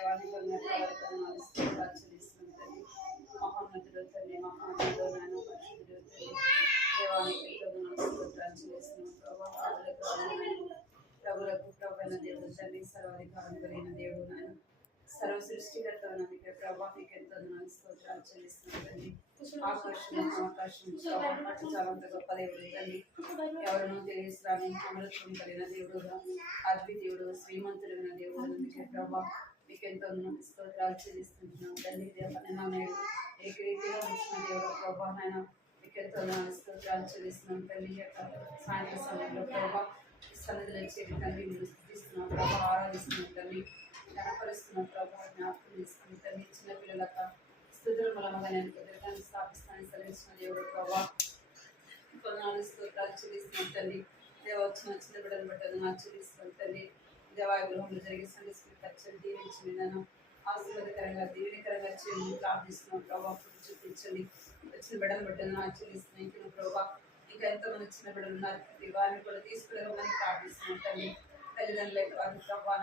దేవాన్ని చెల్లిస్తుంది మహోన్నతుడు తల్లి మహోన్నతుడు నాయన పరిశుద్ధుడు తల్లి దేవానికి చెల్లిస్తున్నాం ప్రభావ ప్రభులకు ప్రభైన దేవుడు తల్లి సర్వాధికారం కలిగిన దేవుడు నాయన సర్వ సృష్టికర్త నమ్మక ప్రభా మీకు ఎంతో స్తోత్రాలు చెల్లిస్తున్నాం తల్లి ఆకాశం చాలా గొప్ప దేవుడు తల్లి ఎవరినో తెలియరాని అమరత్వం కలిగిన దేవుడుగా అద్వితీయుడు శ్రీమంతుడైన దేవుడు నమ్మక ప్రభా మీకు ఎంతో స్తోత్రాలు చెల్లిస్తున్నాం తల్లి దేవనైనా ఏకరీతిగా ఉంచిన దేవుడు ప్రభా నాయన మీకు ఎంతో స్తోత్రాలు చెల్లిస్తున్నాం తల్లి సాయంత్రం సమయంలో ప్రభా సన్నిధిలో చేరి తల్లి మీరు స్థుతిస్తున్నాం ప్రభా ఆరాధిస్తున్నాం తల్లి కనపరుస్తున్న ప్రభావ జ్ఞాపకం చేసుకుని తల్లి చిన్న పిల్లలక స్థుతుల మూలముగా నేను కుదరగాన్ని స్థాపిస్తాను సరించిన దేవుడు ప్రభావ కొన్నాళ్ళు స్తోత్రాలు చెల్లిస్తున్నాను తల్లి దేవ వచ్చిన చిన్న బిడ్డను బట్టి నాకు చెల్లిస్తాను తల్లి దేవాగృహంలో జరిగే సంఘ ఖర్చులు దీవించి విధానం ఆశీర్వాదకరంగా దీవెనకరంగా చేయమని ప్రార్థిస్తున్నాం ప్రభావ చూపించండి వచ్చిన బిడ్డను బట్టి నాకు చెల్లిస్తున్నాను ఇంక ప్రభావ ఇంకా ఎంతోమంది చిన్న బిడ్డలు ఉన్నారు వారిని కూడా తీసుకురామని ప్రార్థిస్తున్నాం తల్లి తల్లిదండ్రులకు వారి ప్రభావ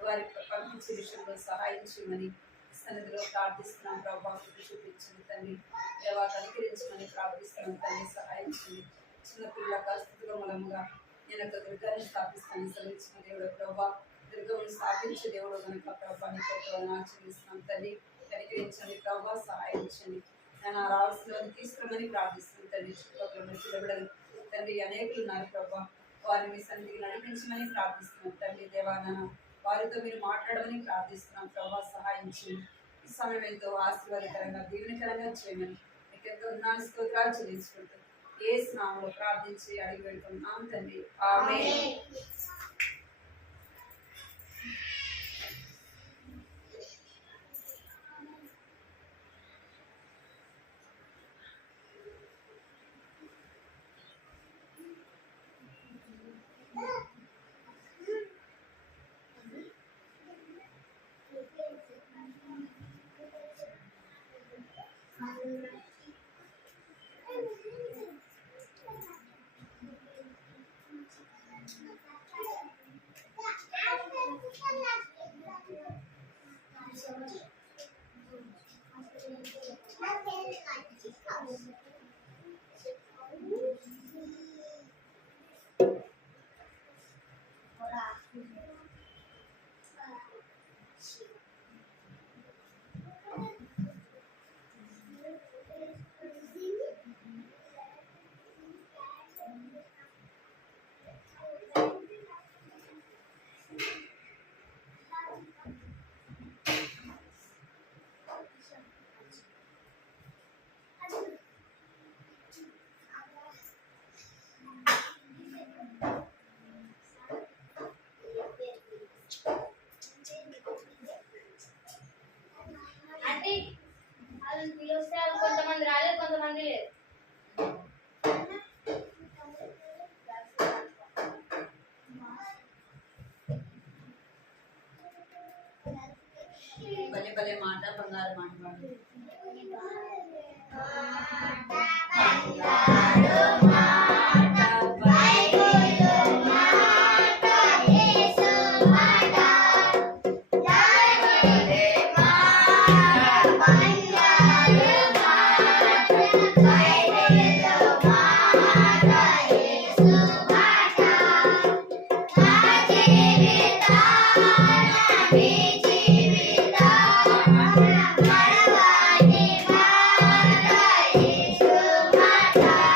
వారి పంపించే విషయంలో సహాయం చేయమని సన్నిధిలో ప్రార్థిస్తున్నాం ప్రభావ చూపించండి తల్లి దేవా అనుకరించమని ప్రార్థిస్తున్నాం తల్లి సహాయం చేయండి చిన్నపిల్లల స్థితిలో మూలముగా నేను ఒక దుర్గాన్ని స్థాపిస్తాను సరిచిన దేవుడు ప్రభావ దుర్గమును స్థాపించే దేవుడు కనుక ప్రభావాన్ని ఆచరిస్తున్నాం తల్లి కనికరించండి ప్రభావ సహాయం చేయండి నేను ఆ రావాల్సిన తీసుకురమని ప్రార్థిస్తున్నాను తల్లి చుట్టుపక్కల చిన్నబిడలు తండ్రి అనేకులు ఉన్నారు ప్రభావ వారిని సన్నిధికి నడిపించమని ప్రార్థిస్తున్నాం తల్లి దేవాన వారితో మీరు మాట్లాడమని ప్రార్థిస్తున్నాం ప్రభావ సహాయం చేయండి ఈ సమయం ఎంతో ఆశీర్వాదకరంగా దీవెనకరంగా చేయమని మీకు ఎంతో స్తోత్రాలు చెల్లించుకుంటూ ఏ స్నామంలో ప్రార్థించి అడిగి పెడుతున్నాం తండ్రి ఆమేన్. కొంతమంది రాలేదు కొంతమంది లేదు భలే భలే మాట బంగారు మాట్లాడు Bye.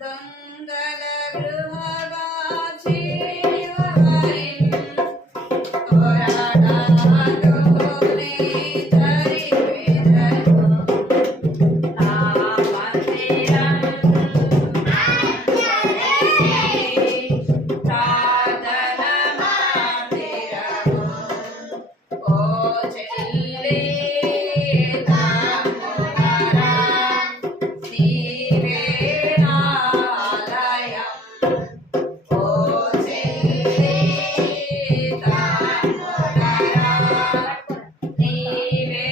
దొంగల గృహగాచి హరిం పోరాడాలోనే తరివేదను నా మందిరం సాధన మందిరము ఓ చెల్లి తమ్ములారా నీవే ఆలయం ఓ చెల్లి తమ్ములారా నీవే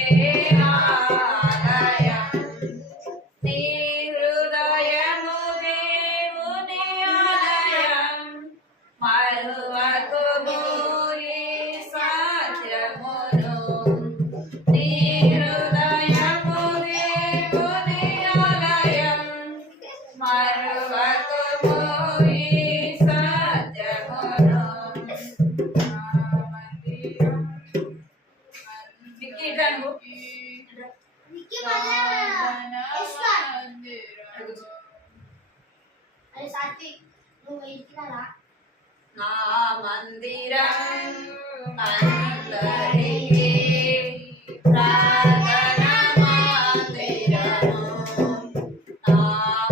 ఆలయం నీ హృదయము దేవుని ఆలయం మరువకుము ఈ సత్యమును నీ హృదయము దేవుని ఆలయం మరువకుము ఈ సత్యమును విక్కీ రంగు నా మందిరం అందరికీ ప్రార్థన మందిరము నా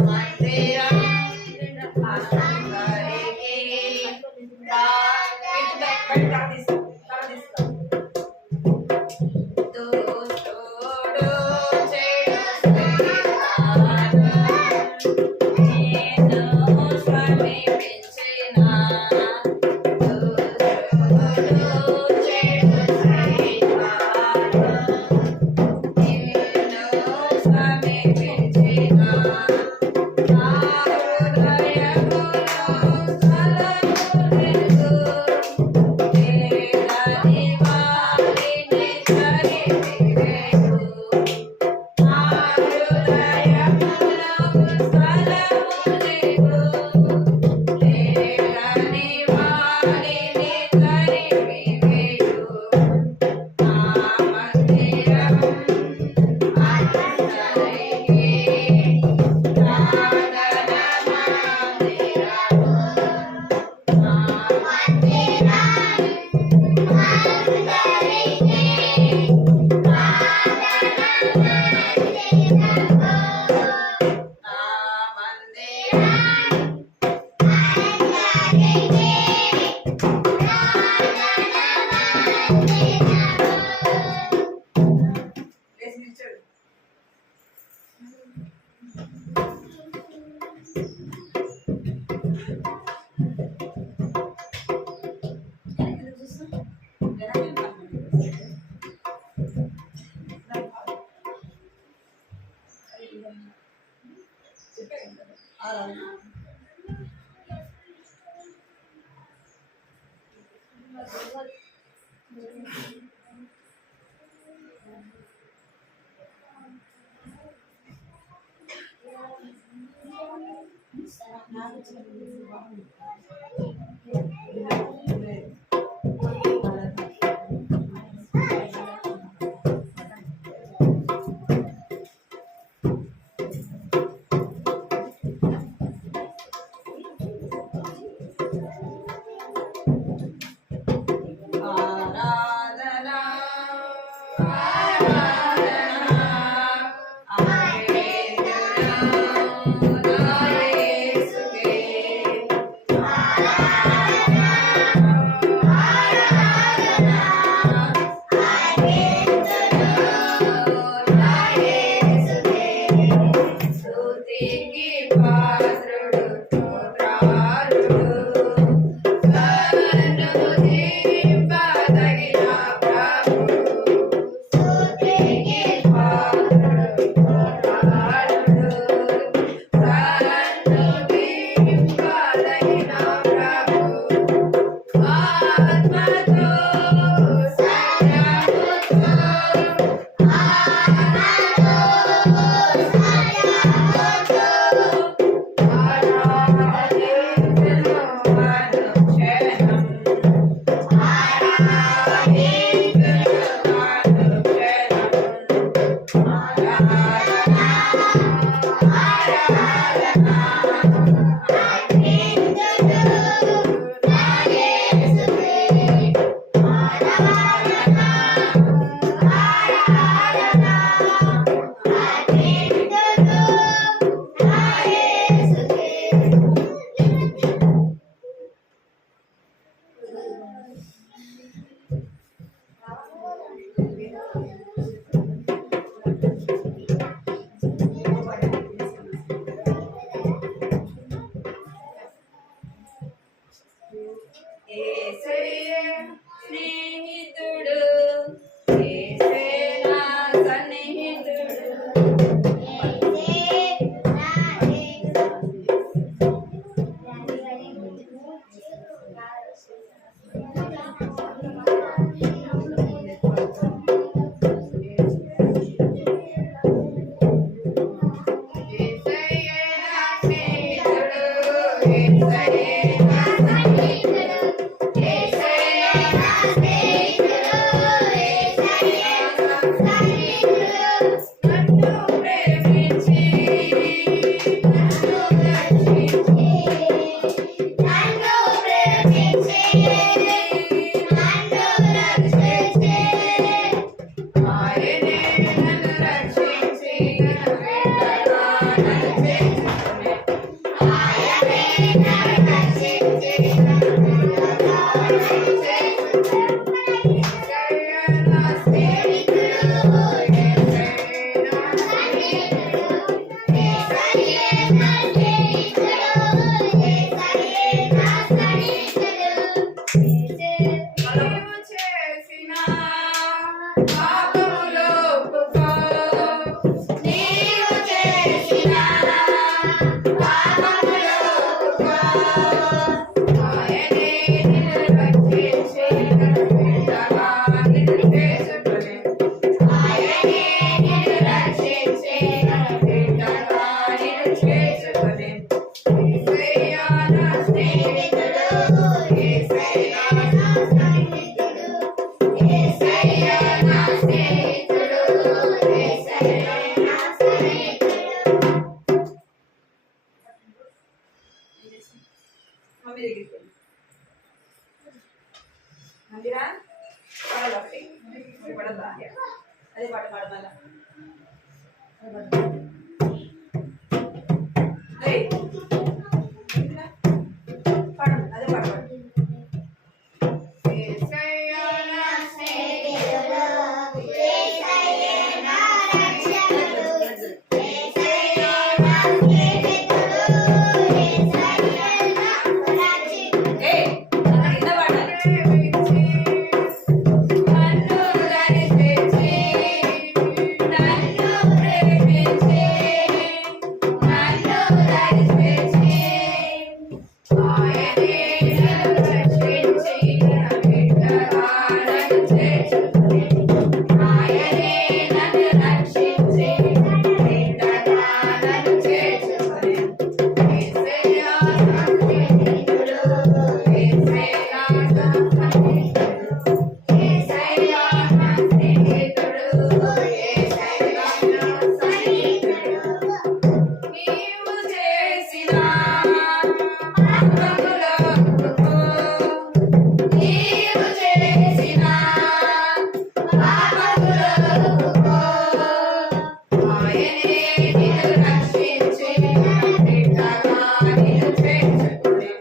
మందిరం అందరికీ దుష్టుడు చెడు స్నేహాలు నేను సమీపించిన దుష్టుడు చెడు స్నేహాలు నేను సమీపించిన నా హృదయములో స్థలము లేదు లేదని వారిని తరిమివేయు నా హృదయములో స్థలము లేదు లేదని వారిని తరిమివేయు నా మందిరం అందరికీ ప్రార్థన మందిరము నా ఆరాధనా ఆరాధనా ఆరాధనా యేసుకే ఆరాధనా యేసయ్యే స్నేహితుడు, యేసే నా సన్నిహితుడు. యేసయ్యే నా స్నేహితుడు, యేసయ్యే నా సన్నిహితుడు. యేసయ్యే నా స్నేహితుడు, యేసయ్యే నా సన్నిహితుడు. నన్ను ప్రేమించి నన్ను రక్షించి, నన్ను ప్రేమించి నన్ను రక్షించి, ఆయనే నన్ను రక్షించి నన్ను వెంటగా నన్ను చేర్చుకొనె. ఆయనే నన్ను రక్షించి నన్ను వెంటగా నన్ను చేర్చుకొనె. యేసయ్య నా స్నేహితుడు, యేసయ్య నా సన్నిహితుడు. యేసయ్య నా స్నేహితుడు, యేసయ్య నా సన్నిహితుడు. నీవు చేసిన పాపములు ఒప్పుకో, నీవు చేసిన పాపములు ఒప్పుకో. ఆయనే నిన్ను రక్షించి నన్ను వెంటగా నిన్ను చేసుకొనె. ఆయనే నిన్ను రక్షించి నన్ను వెంటగా నిన్ను చేసుకొనె. యేసయ్య నా స్నేహితుడు, యేసయ్య నా సన్నిహితుడు. యేసయ్య నా స్నేహితుడు, యేసయ్య నా సన్నిహితుడు. మమ్మీ దగ్గరికి వెళ్ళు. మందిరా పాడాలి ఒకటి, ఒకటి పడద్దా? అదే పాట పాడమల్లా. పాడు, అదే పాట పాడు. యేసయ్య నా స్నేహితుడు, యేసయ్య నా రక్షకుడు. యేసయ్య నా స్నేహితుడు, యేసయ్య నా రక్షకుడు. అక్కడ కింద పాడాలి. నన్ను రక్షించి, నన్ను ప్రేమించి, నన్ను రక్షించి, ఆయనే నన్ను రక్షించి నన్ను వెంటగా నన్ను చేర్చుకొనె. ఆయనే నన్ను రక్షించి నన్ను వెంటగా నన్ను చేర్చుకొనె. యేసయ్య నా స్నేహితుడు, యేసయ్య నా సన్నిహితుడు. యేసయ్య నా స్నేహితుడు, యేసయ్య నా సన్నిహితుడు. నీవు చేసిన పాపములు ఒప్పుకో, నీవు చేసిన పాపములు ఒప్పుకో. ఆయనే నిన్ను రక్షించి నన్ను వెంటగా నిన్ను చేర్చుకొనె.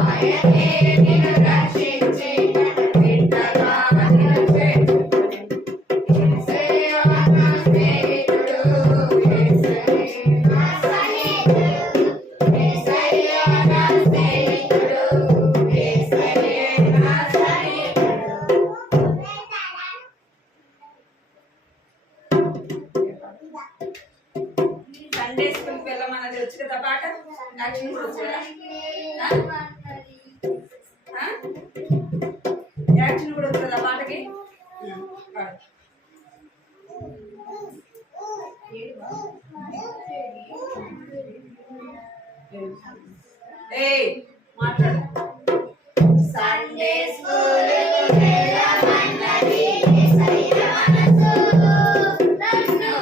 ఆయనే నిన్ను రక్షించి నన్ను వెంటగా నిన్ను చేర్చుకొనె. యేసయ్య నా స్నేహితుడు, యేసయ్య నా సన్నిహితుడు. యేసయ్య నా స్నేహితుడు, యేసయ్య నా సన్నిహితుడు. సండే స్కూల్కి వెళ్ళమన్నది వచ్చు కదా పాట. యాక్షన్ కూడా వచ్చు కదా? యాక్షన్ కూడా వచ్చు కదా పాటకి? పాడు. ఏయ్ మాట్లాడు. సండే స్కూల్కి వెళ్ళమన్నది యేసయ్య మనసు, నన్ను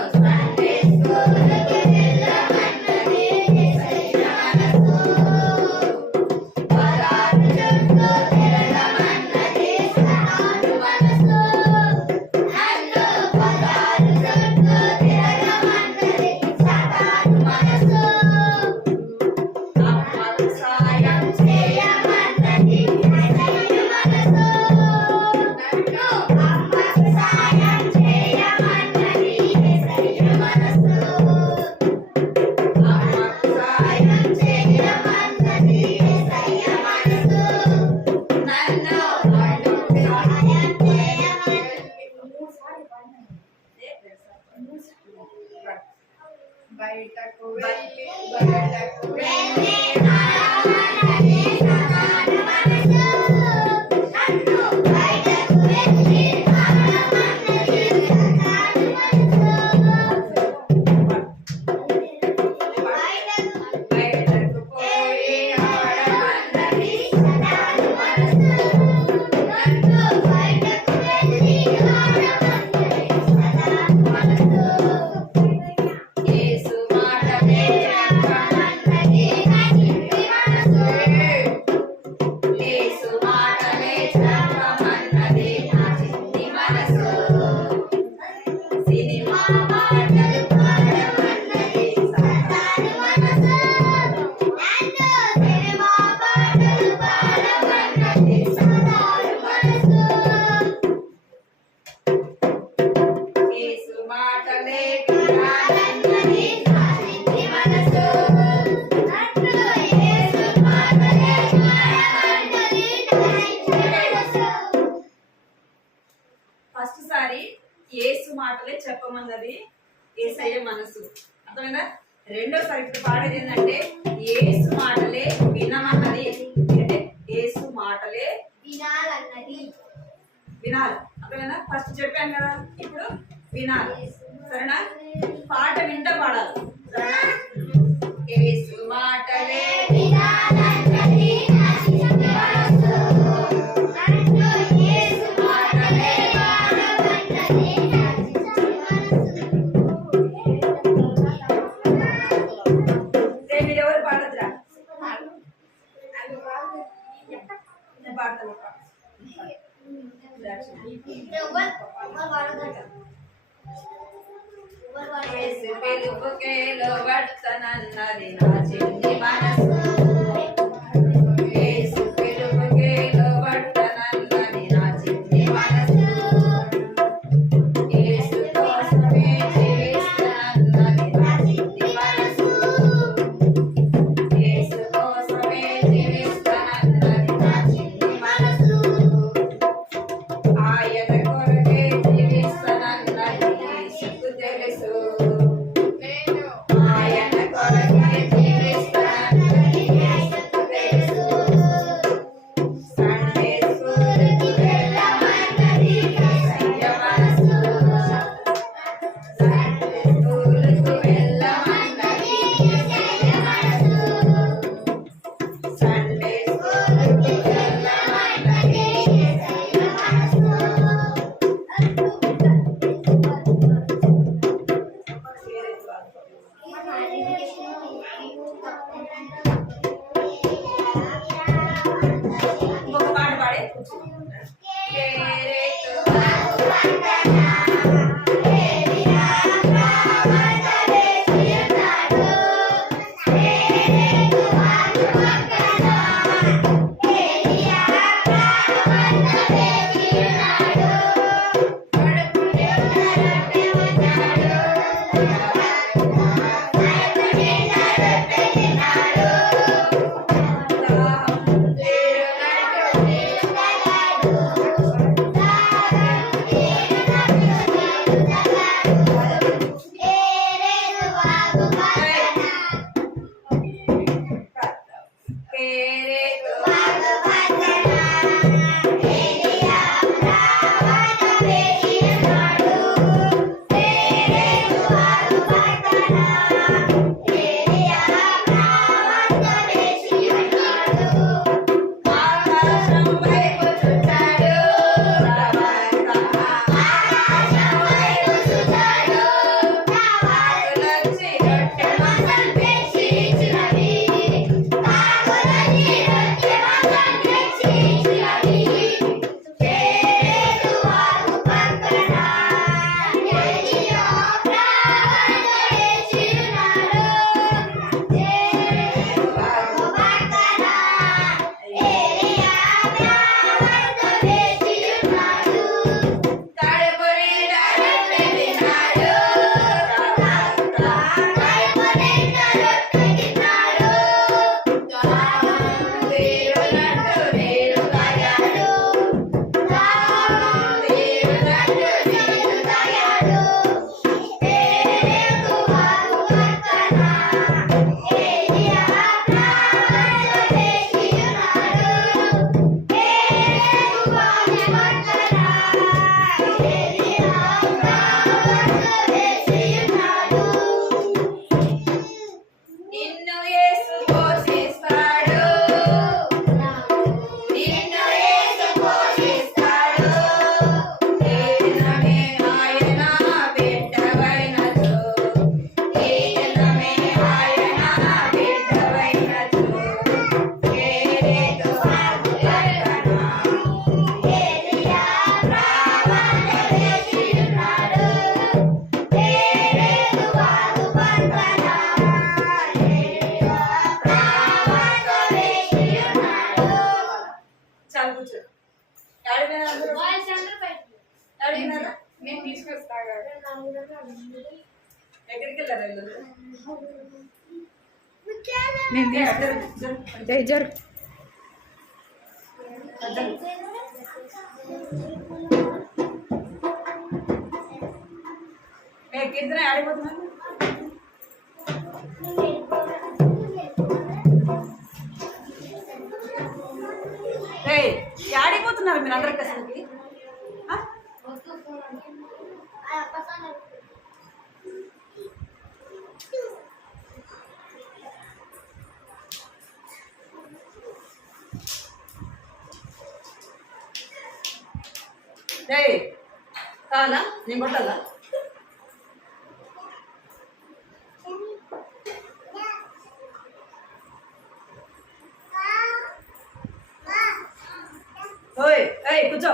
బయటకు వెళ్ళి బయటకు పోయి ఆడమన్నది యేసు మాటలే చెప్పమన్నది యేసు మాటలే చెప్పమన్నది నా చిన్ని మనసు సినిమా పాటలు పాడమన్నది సాతాను మనసు యేసు మాటలే వినాలన్నది నా చిన్ని మనసు ఫస్ట్ సారి యేసు మాటలే చెప్పమన్నది యేసయ్య మనసు అర్థమైందా? రెండోసారి ఇప్పుడు పాడేది ఏంటంటే యేసు మాటలే వినమన్నది అంటే యేసు మాటలే వినాలన్నది వినాలి. అర్థమైందా? ఫస్ట్ చెప్పాను కదా, ఇప్పుడు వినాలి. సరేనా? పాట వింటే పాడాలి. సరేనా? యేసు మాటలే వినాలన్నది నా చిన్ని మనసు యేసు మాటలే వినాలన్నది నా చిన్ని మీరు ఎవరు పాడదురా? నేను పాడతాను. యేసు పిలుపుకే లోబడతానన్నది నా చిన్ని మనసు యేసు పిలుపుకే లోబడతానన్నది నా చిన్ని మనసు యేసు కోసమే జీవిస్తానన్నది నా చిన్ని మనసు యేసు కోసమే జీవిస్తానన్నది నా చిన్ని మనసు ఆయన కొరకే జీవిస్తానన్నది యేసుకు తెలుసు ఆయన కొరకే జీవిస్తానన్నది ఎక్కడికి వెళ్ళారు వీళ్ళు? నేను జరు, తీసుకు జరు, జరు జరు. కీర్తన ఆడిపోతున్నారు. ఆడిపోతున్నారు మీరు అందరికి అసలుకి. కావాలా నేను కొట్టాలా? ఓయ్ ఏయ్ కూర్చో,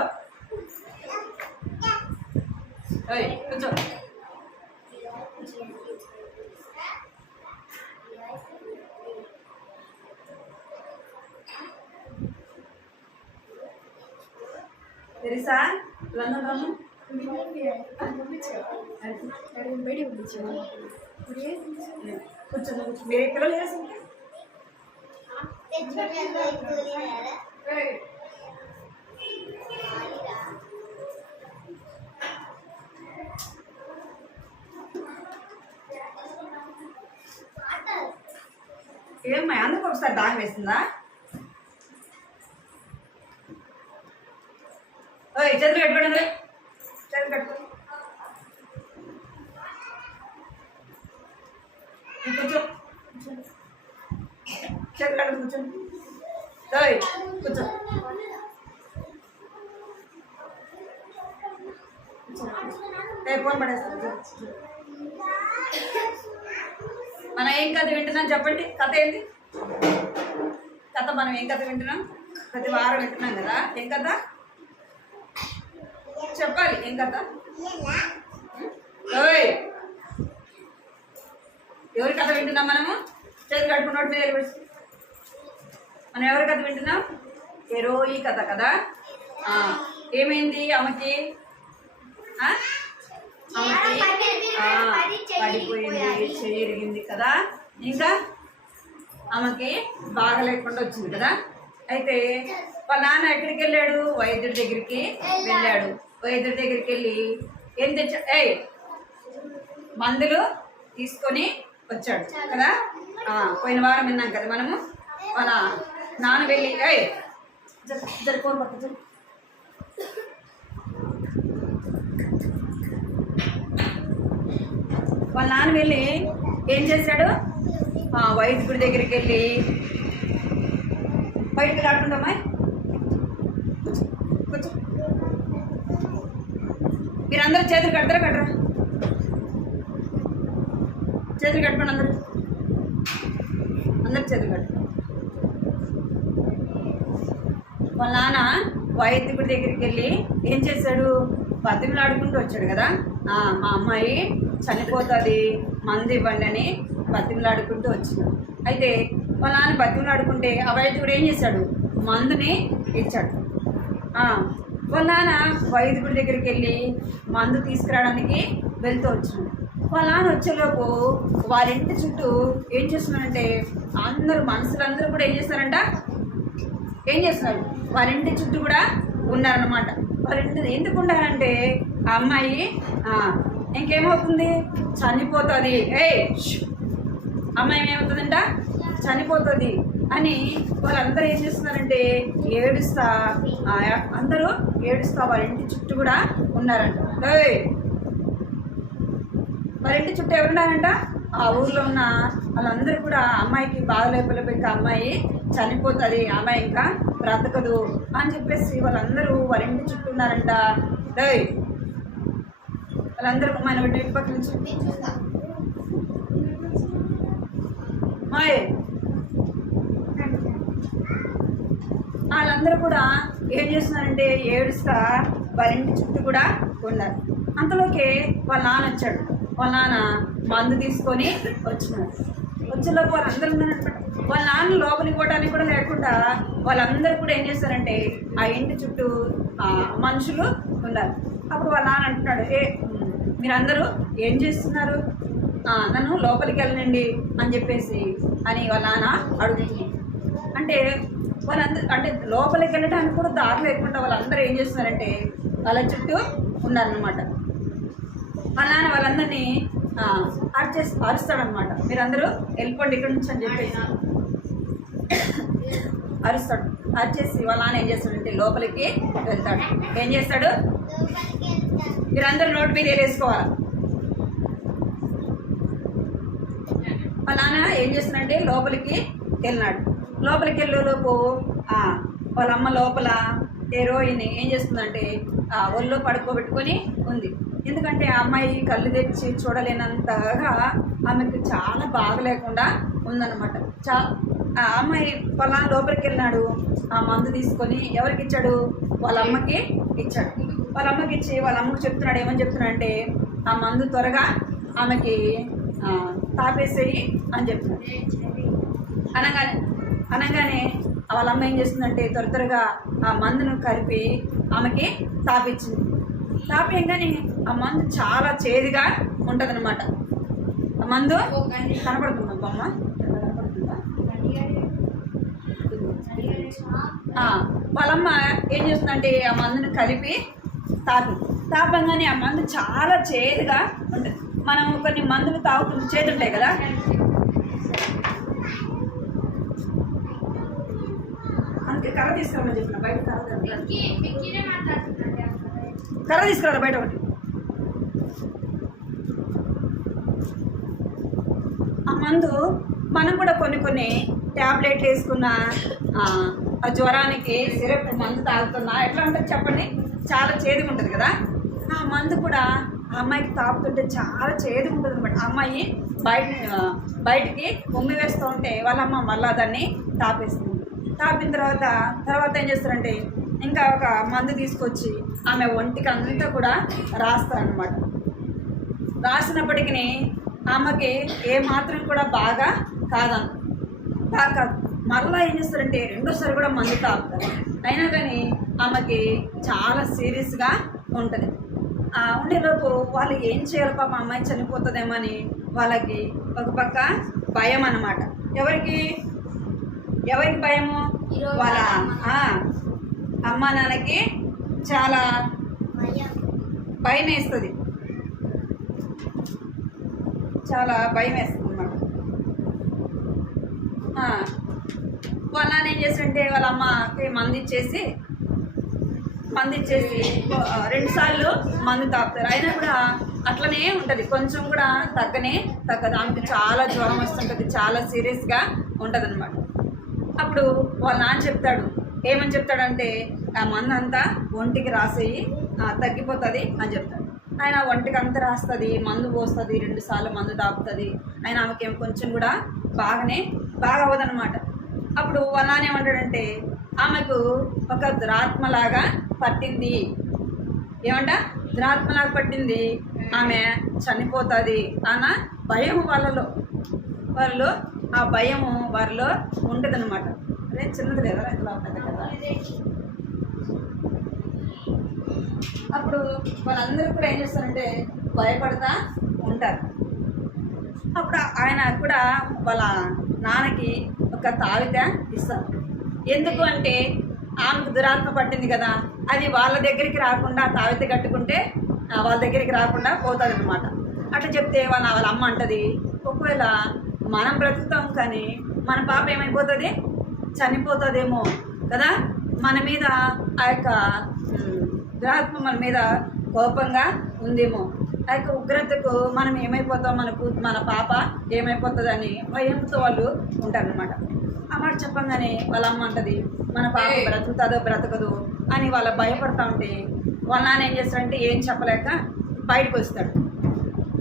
ఓయ్ కూర్చో. తెరిసా లండన్ రమ్ము కూర్చో కూర్చో. మీరు ఎక్కడ లేరు? ఏమ్మా అందుకు ఒకసారి దాగం వేస్తుందా? ఓయ్ చేతులు కట్టుకోండి, చేతులు కట్టుకో. కూర్చో, చేతులు కట్టు, కూర్చోండి. ఓయ్ కూర్చో. ఫోన్ పడేస్తాను. మనం ఏం కథ వింటున్నాం చెప్పండి? కథ ఏంటి? కథ మనం ఏం కథ వింటున్నాం? ప్రతి వారం వింటున్నాం కదా. ఏం కథ చెప్పాలి? ఏం కథ? ఓయ్ ఎవరి కథ వింటున్నాం మనము? చేతి కట్టుకున్నట్టు మీద వెళ్ళి మనం ఎవరి కథ వింటున్నాం? హీరోయి కథ కదా. ఏమైంది ఆమెకి? పడిపోయింది, చెయ్యిరిగింది కదా. ఇంకా ఆమెకి బాగా లేకుండా వచ్చింది కదా. అయితే వాళ్ళ నాన్న ఎక్కడికి వెళ్ళాడు? వైద్యుడి దగ్గరికి వెళ్ళాడు. వైద్యుడి దగ్గరికి వెళ్ళి ఏం తెచ్చా? మందులు తీసుకొని వచ్చాడు కదా. పోయిన వారం విన్నాం కదా మనము. వాళ్ళ నాన్న వెళ్ళి జరుపుకోని పట్టు. వాళ్ళ నాన్న వెళ్ళి ఏం చేశాడు? వైద్యుడి దగ్గరికి వెళ్ళి బయటకు ఆడుకుంటామా? కొంచెం మీరందరూ చేతులు కడతారా కట్టరా? చేతులు కట్టుకోండి అందరూ, అందరు చేతులు కట్టు. వాళ్ళ నాన్న వైద్యుడి దగ్గరికి వెళ్ళి ఏం చేశాడు? బతిమలు ఆడుకుంటూ వచ్చాడు కదా. మా అమ్మాయి చనిపోతుంది, మందు ఇవ్వండి అని బతిమలాడుకుంటూ వచ్చినాడు. అయితే వాళ్ళ నాన్న బతిమలాడుకుంటే ఆ వైద్యుడు ఏం చేశాడు? మందుని ఇచ్చాడు. వాళ్ళ నాన్న వైద్యుడి దగ్గరికి వెళ్ళి మందు తీసుకురావడానికి వెళ్తూ వచ్చినాడు. వాళ్ళ నాన్న వచ్చేలోపు వాళ్ళ ఇంటి చుట్టూ ఏం చేస్తున్నారంటే అందరూ మనుషులందరూ కూడా ఏం చేస్తారంట? ఏం చేస్తున్నారు? వాళ్ళ ఇంటి చుట్టూ కూడా ఉన్నారన్నమాట. వాళ్ళ ఇంటి ఎందుకు ఉన్నారంటే ఆ అమ్మాయి ఇంకేమవుతుంది? చనిపోతుంది. అమ్మాయి ఏమవుతుందంట? చనిపోతుంది అని వాళ్ళందరూ ఏం చేస్తున్నారంటే ఏడుస్తా, అందరూ ఏడుస్తా వాళ్ళ ఇంటి చుట్టూ కూడా ఉన్నారంట. వాళ్ళ ఇంటి చుట్టూ ఎవరున్నారంట? ఆ ఊర్లో ఉన్న వాళ్ళందరూ కూడా అమ్మాయికి బాగలేకపోతే ఇంకా అమ్మాయి చనిపోతుంది, అమ్మాయి ఇంకా బ్రతకదు అని చెప్పేసి వాళ్ళందరూ వాళ్ళ ఇంటి చుట్టూ ఉన్నారంట. వాళ్ళందరూ మన ఇంటి పక్క నుంచి వాళ్ళందరూ కూడా ఏం చేస్తున్నారంటే ఏడుస్తా వాళ్ళ ఇంటి చుట్టూ కూడా ఉన్నారు. అంతలోకి వాళ్ళ నాన్న వచ్చాడు. వాళ్ళ నాన్న మందు తీసుకొని వచ్చినాడు. వచ్చేలోపు వాళ్ళందరూ ఉన్నారనమాట. వాళ్ళ నాన్న లోపలికి పోవడానికి కూడా లేకుండా వాళ్ళందరూ కూడా ఏం చేస్తారంటే ఆ ఇంటి చుట్టూ మనుషులు ఉన్నారు. అప్పుడు వాళ్ళ నాన్న అంటున్నాడు, మీరందరూ ఏం చేస్తున్నారు, నన్ను లోపలికి వెళ్ళనండి అని చెప్పేసి అని వాళ్ళ నాన్న అడుగుతుంది. అంటే వాళ్ళందరూ అంటే లోపలికి వెళ్ళడానికి కూడా దారి లేకుండా వాళ్ళందరూ ఏం చేస్తున్నారంటే వాళ్ళ చుట్టూ ఉన్నారనమాట. వాళ్ళ నాన్న వాళ్ళందరినీ అరుస్తాడనమాట. మీరందరూ వెళ్ళిపోండి ఇక్కడ నుంచి అని చెప్పేసి అరుస్తాడు. అరిచేసి వాళ్ళ నాన్న ఏం చేస్తాడంటే లోపలికి వెళ్తాడు. ఏం చేస్తాడు, మీరందరూ నోటి మీద వేసుకోవాలి. వాళ్ళ నాన్న ఏం చేస్తున్నాడంటే లోపలికి వెళ్ళినాడు. లోపలికి వెళ్ళేలోపు వాళ్ళ అమ్మ లోపల హీరోయిన్ ఏం చేస్తుందంటే ఒళ్ళో పడుకోబెట్టుకొని ఉంది. ఎందుకంటే ఆ అమ్మాయి కళ్ళు తెచ్చి చూడలేనంతగా ఆమెకు చాలా బాగలేకుండా ఉందన్నమాట. ఆ అమ్మాయి వాళ్ళ లోపలికి వెళ్ళినాడు. ఆ మందు తీసుకొని ఎవరికి ఇచ్చాడు, వాళ్ళ అమ్మకి ఇచ్చాడు. వాళ్ళ అమ్మకి ఇచ్చి వాళ్ళ అమ్మకి చెప్తున్నాడు. ఏమని చెప్తున్నాడు అంటే ఆ మందు త్వరగా ఆమెకి తాపేసేయి అని చెప్తున్నాడు. అనగానే వాళ్ళ అమ్మ ఏం చేస్తుందంటే త్వరగా ఆ మందును కలిపి ఆమెకి తాపించింది. తాపేయంగానే ఆ మందు చాలా చేదుగా ఉంటుంది అనమాట. ఆ మందు కనపడుతుందా బొమ్మ, కనపడుతుందా? వాళ్ళమ్మ ఏం చేస్తుందంటే ఆ మందును కలిపి తాపంగానే ఆ మందు చాలా చేదుగా ఉంటుంది. మనం కొన్ని మందులు తాగుతుంది చేదు ఉంటాయి కదా, అందుకే కర్ర తీసుకురామని చెప్పిన. బయట కర్ర తీసుకురా బయట ఒకటి. ఆ మందు మనం కూడా కొన్ని ట్యాబ్లెట్లు వేసుకున్న ఆ జ్వరానికి సిరప్ మందు తాగుతున్నా ఎట్లా ఉంటుంది చెప్పండి, చాలా చేదుగా ఉంటుంది కదా. ఆ మందు కూడా ఆ అమ్మాయికి తాగుతుంటే చాలా చేదుగా ఉంటుంది అనమాట. ఆ అమ్మాయి బయటికి ఉమ్మి వేస్తూ ఉంటే వాళ్ళ అమ్మ మళ్ళా దాన్ని తాపేస్తుంది. తాపిన తర్వాత ఏం చేస్తారంటే ఇంకా ఒక మందు తీసుకొచ్చి ఆమె ఒంటికి అంతా కూడా రాస్తారనమాట. రాసినప్పటికీ ఆమెకి ఏమాత్రం కూడా బాగా కాదు. మరలా ఏం చేస్తారంటే రెండోసారి కూడా మందు తాగుతారు. అయినా కానీ ఆమెకి చాలా సీరియస్గా ఉంటుంది. ఉండేలోపు వాళ్ళు ఏం చేయాలి, పాప అమ్మాయి చనిపోతుందేమో అని వాళ్ళకి ఒక పక్క భయం అన్నమాట. ఎవరికి భయము, వాళ్ళ అమ్మ నాన్నకి చాలా భయం వేస్తుంది, చాలా భయం వేస్తుంది అన్నమాట. వాళ్ళ నాన్న ఏం చేస్తుంటే వాళ్ళ అమ్మకి మందు ఇచ్చేసి 2 సార్లు మందు తాపుతారు. అయినా కూడా అట్లనే ఉంటుంది, కొంచెం కూడా తగ్గదు. ఆమెకు చాలా జ్వరం వస్తుంటుంది, చాలా సీరియస్గా ఉంటుంది అనమాట. అప్పుడు వాళ్ళ నాన్న చెప్తాడు, ఏమని చెప్తాడంటే ఆ మందు అంతా ఒంటికి రాసేయి తగ్గిపోతుంది అని చెప్తాడు. ఆయన ఒంటికి అంతా రాస్తుంది, మందు పోస్తుంది, 2 సార్లు మందు తాపుతుంది. ఆయన ఆమెకేం కొంచెం కూడా బాగా అవ్వదన్నమాట. అప్పుడు వాళ్ళ నాన్న ఏమంటాడంటే ఆమెకు ఒక దురాత్మలాగా పట్టింది. ఏమంట, దురాత్మలాగా పట్టింది, ఆమె చనిపోతుంది అన్న భయం వాళ్ళు ఆ భయము వారిలో ఉంటుంది అనమాట. అదే చిన్నది లేదా ఇట్లా ఉంటుంది కదా. అప్పుడు వాళ్ళందరూ కూడా ఏం చేస్తారంటే భయపడతా ఉంటారు. అప్పుడు ఆయన కూడా వాళ్ళ నాన్నకి ఒక తావిత ఇస్తారు. ఎందుకు అంటే ఆమెకు దురాత్మ పట్టింది కదా, అది వాళ్ళ దగ్గరికి రాకుండా తావిత కట్టుకుంటే వాళ్ళ దగ్గరికి రాకుండా పోతుంది అనమాట. అట్లా చెప్తే వాళ్ళ అమ్మ అంటది, ఒకవేళ మనం బ్రతుకుతాం కానీ మన పాప ఏమైపోతుంది, చనిపోతుందేమో కదా, మన మీద ఆ యొక్క దురాత్మ మన మీద కోపంగా ఉందేమో, ఆ యొక్క ఉగ్రతకు మనం ఏమైపోతాం, మన పాప ఏమైపోతుందని భయంతో వాళ్ళు ఉంటారనమాట. ఆ మాట చెప్పంగానే వాళ్ళ అమ్మ అంటది, మన పాప బ్రతకదు అని వాళ్ళు భయపడతా ఉంటే వాళ్ళ నాన్న ఏం చేస్తాడంటే ఏం చెప్పలేక బయటకు వస్తాడు.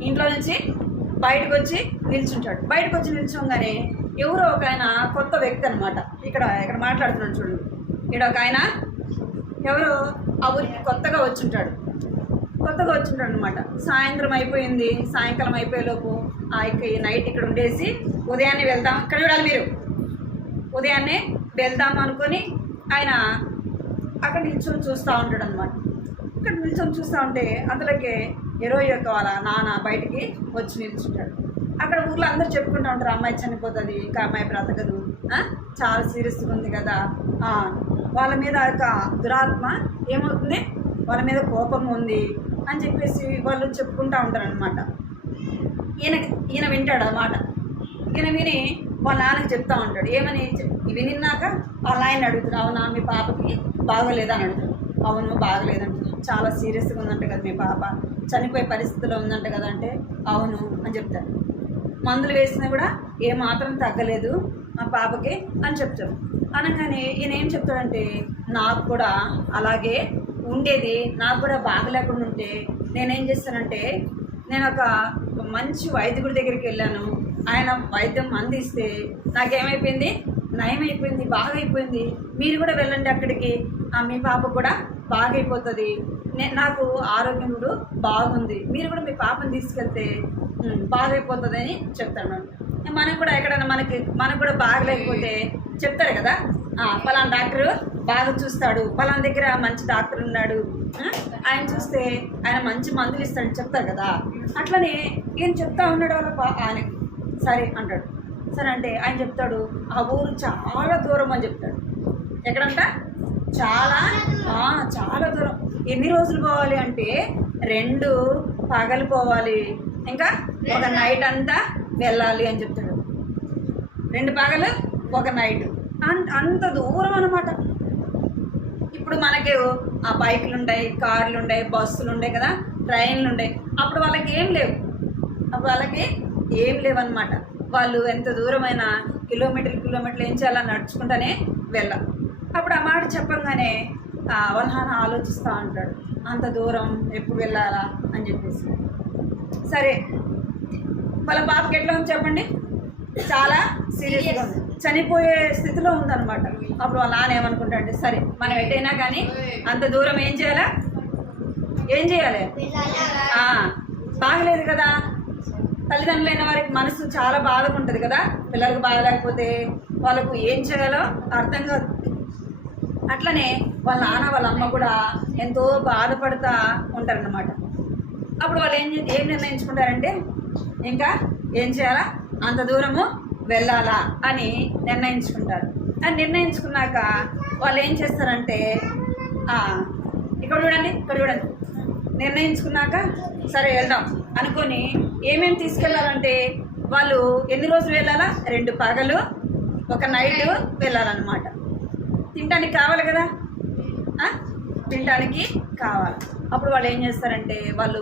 ఇంట్లో నుంచి బయటకు వచ్చి నిల్చుంటాడు. బయటకు వచ్చి నిల్చోగానే ఎవరో ఒక ఆయన కొత్త వ్యక్తి అనమాట. ఇక్కడ మాట్లాడుతున్నాడు చూడండి. ఇక్కడ ఒక ఆయన ఎవరో ఆ ఊరికి కొత్తగా వచ్చుంటాడు అనమాట. సాయంత్రం అయిపోయింది, సాయంకాలం అయిపోయేలోపు ఈ నైట్ ఇక్కడ ఉండేసి ఉదయాన్నే వెళ్దాం, ఇక్కడ చూడాలి మీరు, ఉదయాన్నే వెళ్దాం అనుకొని ఆయన అక్కడ నిల్చొని చూస్తూ ఉంటాడు అనమాట. ఇక్కడ నిల్చొని చూస్తూ ఉంటే అందులోకి హీరో యొక్క వాళ్ళ నాన్న బయటికి వచ్చి నిల్చుంటాడు. అక్కడ ఊర్లో అందరూ చెప్పుకుంటూ ఉంటారు, అమ్మాయి చనిపోతుంది, ఇంకా అమ్మాయి బ్రతకదు, చాలా సీరియస్గా ఉంది కదా. వాళ్ళ మీద ఒక దురాత్మ ఏమవుతుంది, వాళ్ళ మీద కోపం ఉంది అని చెప్పేసి వాళ్ళు చెప్పుకుంటూ ఉంటారు అనమాట. ఈయన వింటాడు అన్నమాట. ఈయన విని వాళ్ళ నాన్నకి చెప్తా ఉంటాడు. ఏమని వినిన్నాక వాళ్ళ ఆయన అడుగుతాడు, అవునా మీ పాపకి బాగోలేదా అని అడుగుతాడు. అవును బాగలేదంట, చాలా సీరియస్గా ఉందంట కదా మీ పాప, చనిపోయే పరిస్థితిలో ఉందంట కదా అంటే అవును అని చెప్తాడు. మందులు వేసినా కూడా ఏమాత్రం తగ్గలేదు మా పాపకి అని చెప్తాడు. అనగానే ఈయన ఏం చెప్తాడంటే, నాకు కూడా అలాగే ఉండేది, నాకు కూడా బాగలేకుండా ఉంటే నేనేం చేస్తానంటే, నేను ఒక మంచి వైద్యుడి దగ్గరికి వెళ్ళాను, ఆయన వైద్యం అందిస్తే నాకేమైపోయింది, నయమైపోయింది, బాగా అయిపోయింది. మీరు కూడా వెళ్ళండి అక్కడికి, మీ పాప కూడా బాగైపోతుంది, నాకు ఆరోగ్యం కూడా బాగుంది, మీరు కూడా మీ పాపను తీసుకెళ్తే బాగైపోతుంది అని చెప్తాను. మనకు కూడా ఎక్కడైనా మనకు కూడా బాగలేకపోతే చెప్తారు కదా, పలానా డాక్టరు బాగా చూస్తాడు, పలానా దగ్గర మంచి డాక్టర్ ఉన్నాడు, ఆయన చూస్తే ఆయన మంచి మందులు ఇస్తాడని చెప్తారు కదా. అట్లనే ఈయన చెప్తా ఉన్నాడు వాళ్ళ ఆయన. సరే అంటాడు. సరే అంటే ఆయన చెప్తాడు, ఆ ఊరు చాలా దూరం అని చెప్తాడు. ఎక్కడంట, చాలా చాలా దూరం. ఎన్ని రోజులు పోవాలి అంటే 2 పగలు పోవాలి, ఇంకా ఒక నైట్ అంతా వెళ్ళాలి అని చెప్తాడు. 2 పగలు 1 నైట్, అంత దూరం అన్నమాట. ఇప్పుడు మనకి ఆ బైకులు ఉంటాయి, కార్లు ఉంటాయి, బస్సులు ఉంటాయి కదా, ట్రైన్లు ఉంటాయి. అప్పుడు వాళ్ళకి ఏం లేవన్నమాట. వాళ్ళు ఎంత దూరమైన కిలోమీటర్లు ఏం చేయాలని నడుచుకుంటానే వెళ్ళాలి. అప్పుడు ఆ మాట చెప్పంగానే వాళ్ళ నాన్న ఆలోచిస్తూ ఉంటాడు, అంత దూరం ఎప్పుడు వెళ్ళాలా అని చెప్పేసి. సరే వాళ్ళ పాపకి ఎట్లా ఉంది చెప్పండి, చాలా సీరియస్గా ఉంది, చనిపోయే స్థితిలో ఉందన్నమాట. అప్పుడు వాళ్ళ నాన్న ఏమనుకుంటాడంటే, సరే మనం ఎటైనా కానీ అంత దూరం ఏం చేయాలి, బాగలేదు కదా. తల్లిదండ్రులైన వారికి మనసు చాలా బాధగా ఉంటుంది కదా, పిల్లలకు బాగలేకపోతే వాళ్ళకు ఏం చేయాలో అర్థం కాదు. అట్లనే వాళ్ళ నాన్న వాళ్ళ అమ్మ కూడా ఎంతో బాధపడుతూ ఉంటారన్నమాట. అప్పుడు వాళ్ళు ఏం నిర్ణయించుకుంటారంటే, ఇంకా ఏం చేయాలా, అంత దూరము వెళ్ళాలా అని నిర్ణయించుకుంటారు. అని నిర్ణయించుకున్నాక వాళ్ళు ఏం చేస్తారంటే, ఇక్కడ చూడండి నిర్ణయించుకున్నాక సరే వెళ్దాం అనుకొని ఏమేమి తీసుకెళ్ళాలంటే, వాళ్ళు ఎన్ని రోజులు వెళ్ళాలా, 2 పగలు 1 నైట్ వెళ్ళాలన్నమాట. తినడానికి కావాలి కదా, తినడానికి కావాలి. అప్పుడు వాళ్ళు ఏం చేస్తారంటే, వాళ్ళు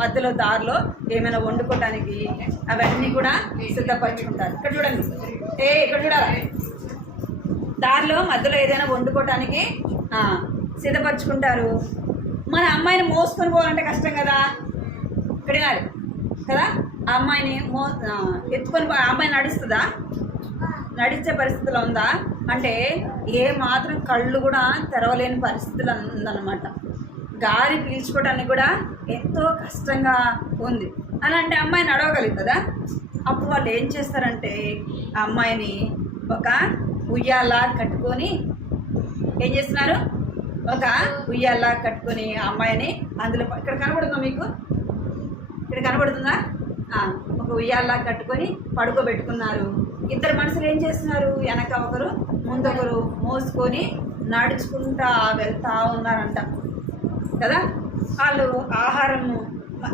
మధ్యలో దారిలో ఏమైనా వండుకోవటానికి అవన్నీ కూడా సిద్ధపరచుకుంటారు. ఇక్కడ చూడండి, ఇక్కడ చూడాలి, దారిలో మధ్యలో ఏదైనా వండుకోవటానికి సిద్ధపరచుకుంటారు. మన అమ్మాయిని మోసుకొని పోవాలంటే కష్టం కదా, ఇక్కడ వినాలి కదా. ఆ అమ్మాయిని ఎత్తుకొని ఆ అమ్మాయి నడిచే పరిస్థితిలో ఉందా అంటే ఏ మాత్రం కళ్ళు కూడా తెరవలేని పరిస్థితులు ఉందన్నమాట. గాలి పీల్చుకోవడానికి కూడా ఎంతో కష్టంగా ఉంది. అలాంటి అమ్మాయి నడవగలుగుతుందా? అప్పుడు వాళ్ళు ఏం చేస్తారంటే, ఆ అమ్మాయిని ఒక ఉయ్యాలా కట్టుకొని ఏం చేస్తున్నారు, ఒక ఉయ్యాలా కట్టుకొని ఆ అమ్మాయిని అందులో, ఇక్కడ కనబడుతుందా మీకు, ఇక్కడ కనబడుతుందా, ఒక ఉయ్యాలా కట్టుకొని పడుకోబెట్టుకున్నారు. 2 మనుషులు ఏం చేస్తున్నారు, వెనక ఒకరు ముందొకరు మోసుకొని నడుచుకుంటా వెళ్తూ ఉన్నారంట కదా. వాళ్ళు ఆహారము,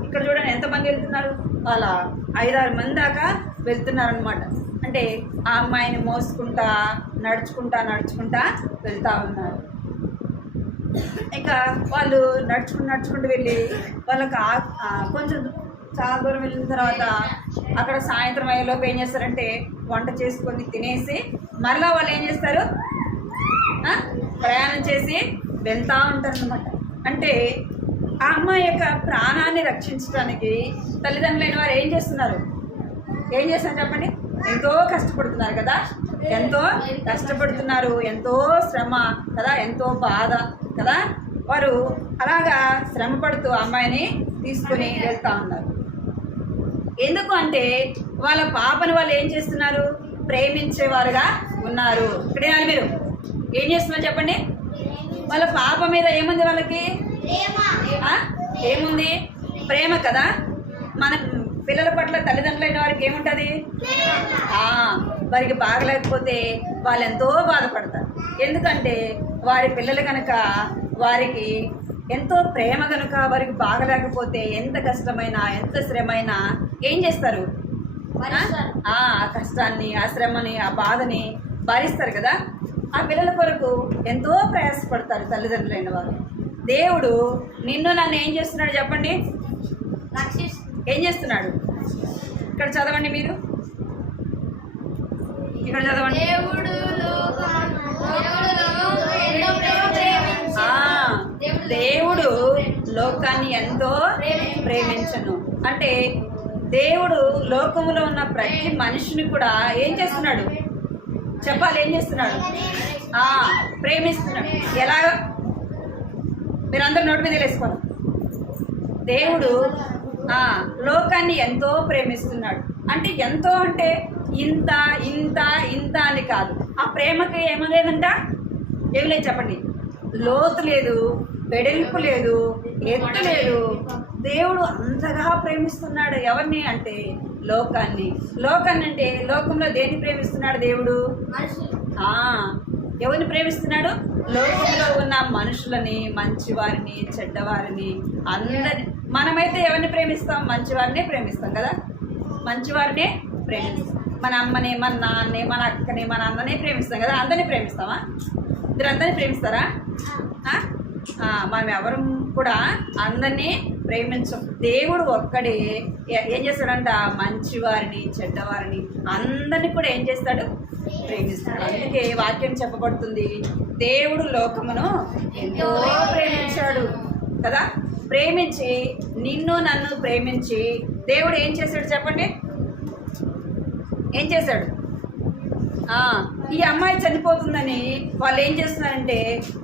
ఇక్కడ చూడండి ఎంతమంది వెళ్తున్నారు, వాళ్ళ 5-6 మంది దాకా వెళ్తున్నారనమాట. అంటే ఆ అమ్మాయిని మోసుకుంటా నడుచుకుంటా వెళ్తూ ఉన్నారు. ఇక వాళ్ళు నడుచుకుంటూ వెళ్ళి వాళ్ళకి కొంచెం చాలా దూరం వెళ్ళిన తర్వాత అక్కడ సాయంత్రం అయ్యేలోపు ఏం చేస్తారంటే, వంట చేసుకొని తినేసి మరలా వాళ్ళు ఏం చేస్తారు, ప్రయాణం చేసి వెళ్తూ ఉంటారనమాట. అంటే ఆ అమ్మాయి యొక్క ప్రాణాన్ని రక్షించడానికి తల్లిదండ్రులైన వారు ఏం చేస్తున్నారు చెప్పండి, ఎంతో కష్టపడుతున్నారు కదా, ఎంతో కష్టపడుతున్నారు, ఎంతో శ్రమ కదా, ఎంతో బాధ కదా. వారు అలాగా శ్రమ పడుతూ అమ్మాయిని తీసుకుని వెళ్తూ ఉన్నారు. ఎందుకు అంటే వాళ్ళ పాపను వాళ్ళు ఏం చేస్తున్నారు, ప్రేమించేవారుగా ఉన్నారు. ఇక్కడే మీరు ఏం చేస్తున్నారు చెప్పండి, వాళ్ళ పాప మీద ఏముంది, వాళ్ళకి ఏముంది, ప్రేమ కదా. మన పిల్లల పట్ల తల్లిదండ్రులైన వారికి ఏముంటుంది? వారికి బాగలేకపోతే వాళ్ళు ఎంతో బాధపడతారు. ఎందుకంటే వారి పిల్లలు కనుక వారికి ఎంతో ప్రేమ కనుక వారికి బాగలేకపోతే ఎంత కష్టమైనా ఎంత శ్రమైనా ఏం చేస్తారు? ఆ కష్టాన్ని, ఆ శ్రమని, ఆ బాధని భరిస్తారు కదా. ఆ పిల్లల కొరకు ఎంతో ప్రయాసపడతారు తల్లిదండ్రులైన వారు. దేవుడు నిన్ను నన్ను ఏం చేస్తున్నాడు చెప్పండి? ఏం చేస్తున్నాడు? ఇక్కడ చదవండి, మీరు ఇక్కడ చదవండి. దేవుడు లోకాన్ని ఎంతో ప్రేమించను అంటే దేవుడు లోకములో ఉన్న ప్రతి మనిషిని కూడా ఏం చేస్తున్నాడు చెప్పాలి? ఏం చేస్తున్నాడు? ప్రేమిస్తున్నాడు. ఎలాగ? మీరందరూ నోటి మీద వేసుకోవాలి. దేవుడు లోకాన్ని ఎంతో ప్రేమిస్తున్నాడు అంటే ఎంతో అంటే ఇంత ఇంత ఇంత అని కాదు. ఆ ప్రేమకి ఏమో లేదంట, ఏమి లేదు చెప్పండి. లోతు లేదు, వెడల్పు లేదు, ఎత్తు లేదు. దేవుడు అంతగా ప్రేమిస్తున్నాడు. ఎవరిని అంటే లోకాన్ని. లోకాన్ని అంటే లోకంలో దేన్ని ప్రేమిస్తున్నాడు దేవుడు? ఎవరిని ప్రేమిస్తున్నాడు? లోకంలో ఉన్న మనుషులని, మంచివారిని, చెడ్డవారిని, అందరిని. మనమైతే ఎవరిని ప్రేమిస్తాం? మంచివారినే ప్రేమిస్తాం కదా. మంచివారినే ప్రేమిస్తాం. మన అమ్మని, మన నాన్నని, మన అక్కని, మన అన్ననే ప్రేమిస్తాం కదా. అందరినీ ప్రేమిస్తామా? మీరు అందరినీ ప్రేమిస్తారా? మనం ఎవరు కూడా అందరినీ ప్రేమించం. దేవుడు ఒక్కడే ఏం చేస్తాడంట? మంచివారిని, చెడ్డవారిని అందరినీ కూడా ఏం చేస్తాడు? ప్రేమిస్తాడు. అందుకే వాక్యం చెప్పబడుతుంది, దేవుడు లోకమును ఎంతో ప్రేమించాడు కదా. ప్రేమించి నిన్ను నన్ను ప్రేమించి దేవుడు ఏం చేశాడు చెప్పండి? ఏం చేశాడు? ఈ అమ్మాయి చనిపోతుందని వాళ్ళు ఏం చేస్తున్నారంటే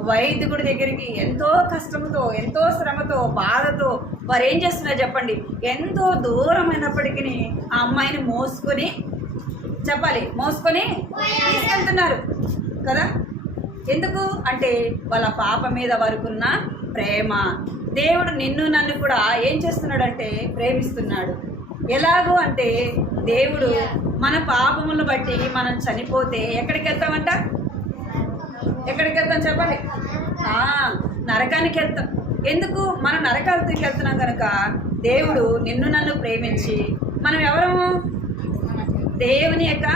వైద్యుడి దగ్గరికి ఎంతో కష్టంతో, ఎంతో శ్రమతో, బాధతో వారు ఏం చేస్తున్నారు చెప్పండి? ఎంతో దూరమైనప్పటికీ ఆ అమ్మాయిని మోసుకొని తీసుకెళ్తున్నారు కదా. ఎందుకు అంటే వాళ్ళ పాప మీద వారికున్న ప్రేమ. దేవుడు నిన్ను నన్ను కూడా ఏం చేస్తున్నాడంటే ప్రేమిస్తున్నాడు. ఎలాగో అంటే దేవుడు మన పాపములను బట్టి మనం చనిపోతే ఎక్కడికి వెళ్తామంట? ఎక్కడికి వెళ్తాం చెప్పండి? నరకానికి వెళ్తాం. ఎందుకు? మనం నరకానికి వెళ్తున్నాం కనుక దేవుడు నిన్ను నన్ను ప్రేమించి మనం ఎవరము? దేవుని యొక్క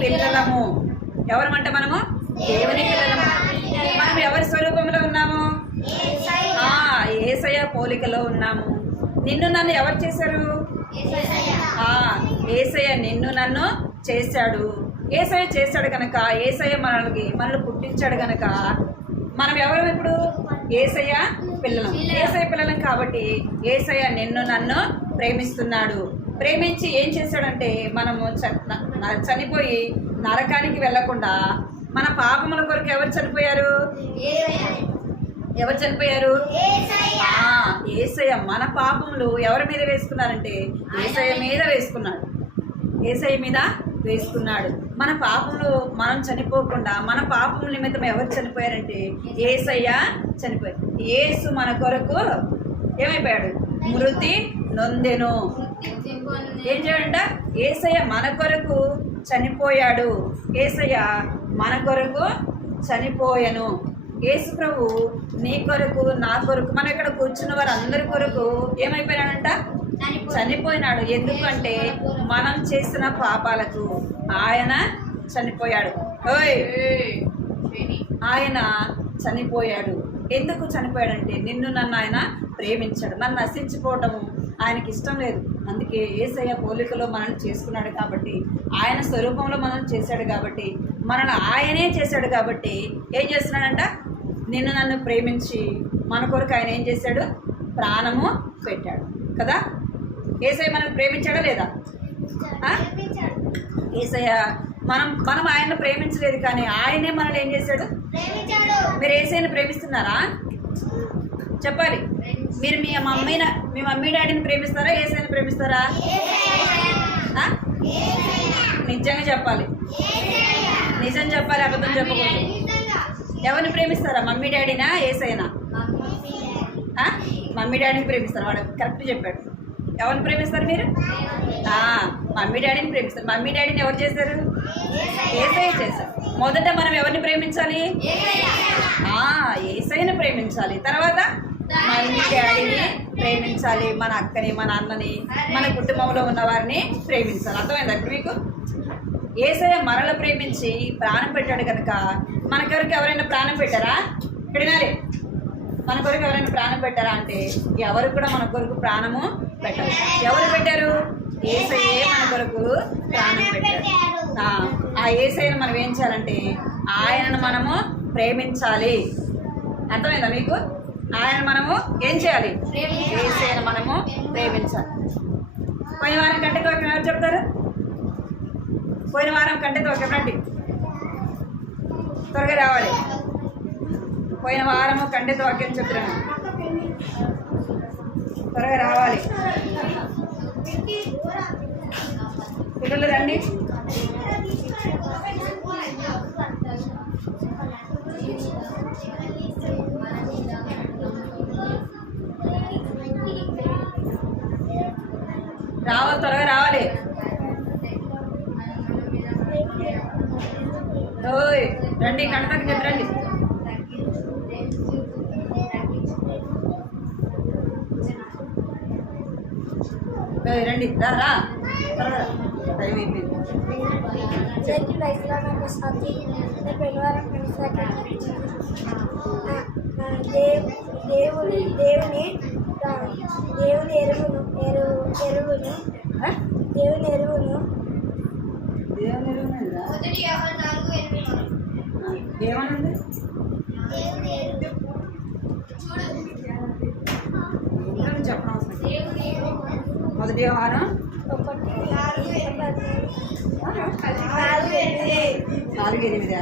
పిల్లలము. ఎవరమంట మనము? దేవుని పిల్లలము. మనం ఎవరి స్వరూపంలో ఉన్నాము? యేసయ్య పోలికలో ఉన్నాము. నిన్ను నన్ను ఎవరు చేశారు? యేసయ్య నిన్ను నన్ను చేశాడు. యేసయ్య చేశాడు కనుక, యేసయ్య మనల్ని పుట్టించాడు కనుక మనం ఎవరు ఇప్పుడు? యేసయ్య పిల్లలం. యేసయ్య పిల్లలం కాబట్టి యేసయ్య నిన్ను నన్ను ప్రేమిస్తున్నాడు. ప్రేమించి ఏం చేశాడంటే మనము చనిపోయి నరకానికి వెళ్ళకుండా మన పాపముల కొరకు ఎవరు చనిపోయారు? ఎవరు చనిపోయారు? యేసయ్య మన పాపములు ఎవరి మీద వేసుకున్నారంటే యేసయ్య మీద వేసుకున్నాడు. యేసయ్య మీద వేసుకున్నాడు. మన పాపములు మనం చనిపోకుండా మన పాపముల నిమిత్తం ఎవరు చనిపోయారంటే యేసయ్య చనిపోయారు. యేసు మన కొరకు ఏమైపోయాడు? మృతి నొందెను. ఏం చేయాలంట? యేసయ్య మన కొరకు చనిపోయాడు. యేసయ్య మన కొరకు చనిపోయాను. యేసు ప్రభు నీ కొరకు, నా కొరకు, మనం ఇక్కడ కూర్చున్న వారు అందరి కొరకు ఏమైపోయినాడంట? చనిపోయినాడు. ఎందుకంటే మనం చేసిన పాపాలకు ఆయన చనిపోయాడు. ఆయన చనిపోయాడు. ఎందుకు చనిపోయాడంటే నిన్ను నన్ను ఆయన ప్రేమించాడు. మనం నశించిపోవటము ఆయనకి ఇష్టం లేదు. అందుకే యేసయ్య పోలికలో మనల్ని చేసుకున్నాడు కాబట్టి, ఆయన స్వరూపంలో మనల్ని చేశాడు కాబట్టి, మనల్ని ఆయనే చేశాడు కాబట్టి ఏం చేస్తున్నాడంట? నిన్ను నన్ను ప్రేమించి మన కొరకు ఆయన ఏం చేశాడు? ప్రాణము పెట్టాడు కదా. యేసయ్య మనల్ని ప్రేమించాడా లేదా? యేసయ్య మనం ఆయన్ని ప్రేమించలేదు కానీ ఆయనే మనల్ని ఏం చేశాడు? మీరు యేసయ్యని ప్రేమిస్తున్నారా? చెప్పాలి. మీరు మీ మమ్మీ డాడీని ప్రేమిస్తారా? యేసయ్యని ప్రేమిస్తారా? నిజంగా చెప్పాలి. నిజం చెప్పాలి, అబద్ధం చెప్పకూడదు. ఎవరిని ప్రేమిస్తారా? మమ్మీ డాడీనా యేసయ్యనా? మమ్మీ డాడీని ప్రేమిస్తారా? వాడు కరెక్ట్ చెప్పాడు. ఎవరిని ప్రేమిస్తారు మీరు? మమ్మీ డాడీని ప్రేమిస్తారు. మమ్మీ డాడీని ఎవరు చేశారు? యేసయ్య చేశారు. మొదట మనం ఎవరిని ప్రేమించాలి? యేసయ్యని ప్రేమించాలి. తర్వాత మమ్మీ డాడీని ప్రేమించాలి, మన అక్కని, మన అన్నని, మన కుటుంబంలో ఉన్న వారిని ప్రేమించాలి. అర్థమైందా ఇప్పుడు మీకు? యేసయ్య మరల ప్రేమించి ప్రాణం పెట్టాడు కనుక మన కొరకు ఎవరైనా ప్రాణం పెట్టారా? ఇక్కడ వినాలి. మన కొరకు ఎవరైనా ప్రాణం పెట్టారా అంటే ఎవరు కూడా మన కొరకు ప్రాణము పెట్టారు. ఎవరు పెట్టారు? యేసయ్యే మన కొరకు ప్రాణం పెట్టారు. ఆ యేసయ్యను మనం ఏం చేయాలంటే ఆయనను మనము ప్రేమించాలి. అర్థమైందా మీకు? ఆయన మనము ఏం చేయాలి? యేసయ్యను మనము ప్రేమించాలి. పోయిన వారం కంటే తోకం ఎవరు చెప్తారు? పోయిన వారం కంటే తోకం రండి, త్వరగా రావాలి. పోయిన వారము కంటే తోకం చెప్తున్నాను, త్వరగా రావాలి. పిల్లలు రండి. రావాలి, త్వరగా రావాలి. ఓయ్ రండి, కంటకి చెప్పి రండి. రండి, రా త్వరగా, టైం అయిపోయింది. దేవుని ఎరువును ఏమనుంది? చెప్పనవసరం. మొదటి వారం 4:8.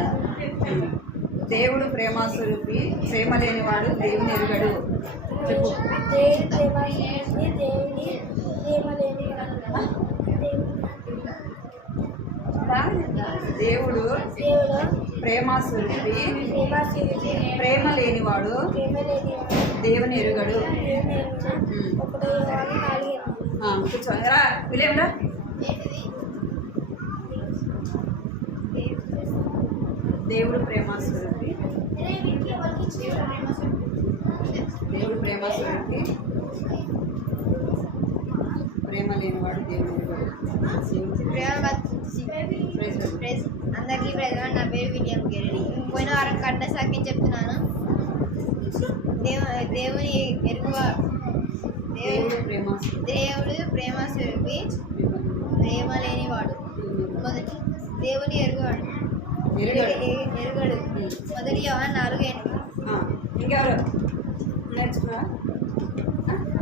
దేవుడు ప్రేమస్వరూపి, ప్రేమ లేనివాడు దేవుని ఎరుగడు. చెప్పు. దేవుడు ప్రేమస్వరూపి, ప్రేమ లేనివాడు దేవుని ఎరుగడు. కూర్చోరా, విలేంరా. దేవుడు ప్రేమస్వరూపి, దేవుడు ప్రేమస్వరూపి, ప్రేమ లేనివాడు దేవుని ఎరుగడు. అందరికీ ప్రజలు, నా పేరు విలియం గిరెడ్డి. పోయిన వారం కట్ట సాక్ష్యం చెప్తున్నాను. దేవుని ఎరుగు, దేవుడు ప్రేమ స్వరూపి, ప్రేమ లేనివాడు. మొదటి దేవుని ఎరుగడు. మొదటి యోహాను 4:8. ఇంకెవరు నేర్చుకున్నారా?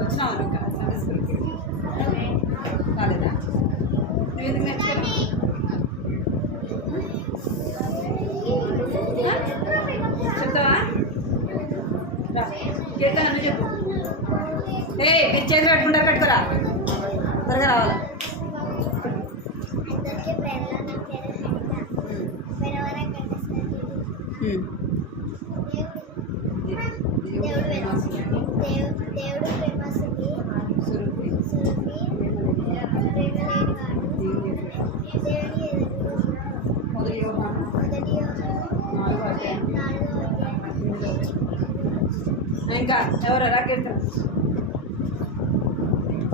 వచ్చినావు ఇంకా సండే స్కూల్కి కాలేదా? నువ్వు ఎందుకు నేర్చుకోవాలి? చెప్తావా? కీర్తన నువ్వు చెప్పు. మీరు చేతులు పెట్టుకుంటారు, పెట్టుకోరా, త్వరగా రావాలి. దేవుడు ప్రేమస్వరూపి, మొదటి యోహాను 4:8. ఇంకా ఎవరు రాకెళ్తా?